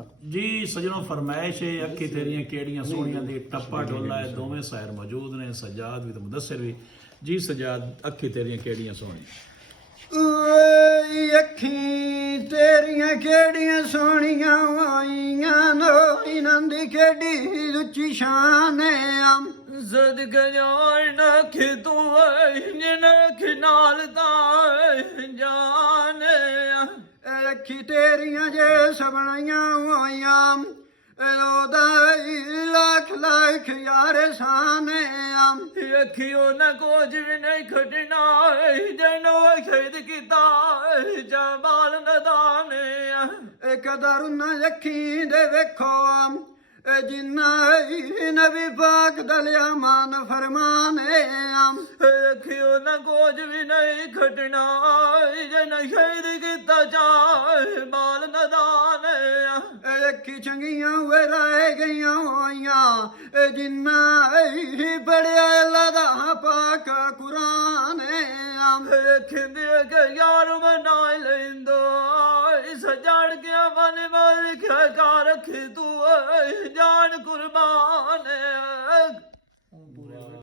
सरकार। जी सजनों फरमाइश है अखी तेरियां केड़ियां सोहणियां दी टप्पा डोला है दोवें सायर मौजूद ने सजाद भी तो मुदस्सिर भी। जी सजाद अखी तेरियां केड़ियां सोहणियां ਓਏ ਅੱਖੀਂ ਤੇਰੀਆਂ ਕਿਹੜੀਆਂ ਸੋਹਣੀਆਂ ਆਈਆਂ ਨੋ ਇਹਨਾਂ ਦੀ ਕਿਹੜੀ ਉੱਚੀ ਸ਼ਾਨ ਆ ਜ਼ਦਕ ਜਾਣ ਕਿ ਤੂੰ ਜਨਕ ਨਾਲ ਤਾਂ ਜਾਨ ਇਹ ਅੱਖੀ ਤੇਰੀਆਂ ਜੇ ਸਬਣੀਆਂ ਆਈਆਂ ਉਹਦਾ ਲੱਖ ਲੱਖ ਯਾਰ ਸਾਨੇ ਆ ਅੱਖੀਓ ਨਾ ਕੁਝ ਵੀ ਨਹੀਂ ਖਟਣਾ ਜਨੋ ਖੇਦ ਕੀਤਾ ਜਮਾਲ ਨਦਾਨ ਇਹ ਕਦਰ ਨਾ ਅੱਖੀ ਦੇ ਵੇਖੋ ਜਿੰਨਾ ਨਬੀ ਪਾਕ ਦਲਿਆ ਮਾਨ ਫਰਮਾਨੇ ਆ ਅੱਖੀਓ ਨਾ ਕੁਝ ਵੀ ਨਹੀਂ ਖਟਣਾ ਜਨ ਖੇਦ ਕੀਤਾ ਜਮਾਲ ਨਦਾਨ ਅੱਖੀ ਚੰਗੀਆਂ ਵੇ ਰਹਿ ਗਈਆਂ ਹੋਈਆਂ ਜਿੰਨਾ ਪੜਿਆ ਅੱਲਾ ਦਾ ਪਾਕ ਕੁਰਾਨ ਖਿੰਦੇ ਕੇ ਯਾਰ ਬਣਾ ਲੈਂਦੋ ਸਜੜ ਗਿਆ ਮਨ ਮਾਰ ਕੇ ਕਰ ਰੱਖੀ ਤੂੰ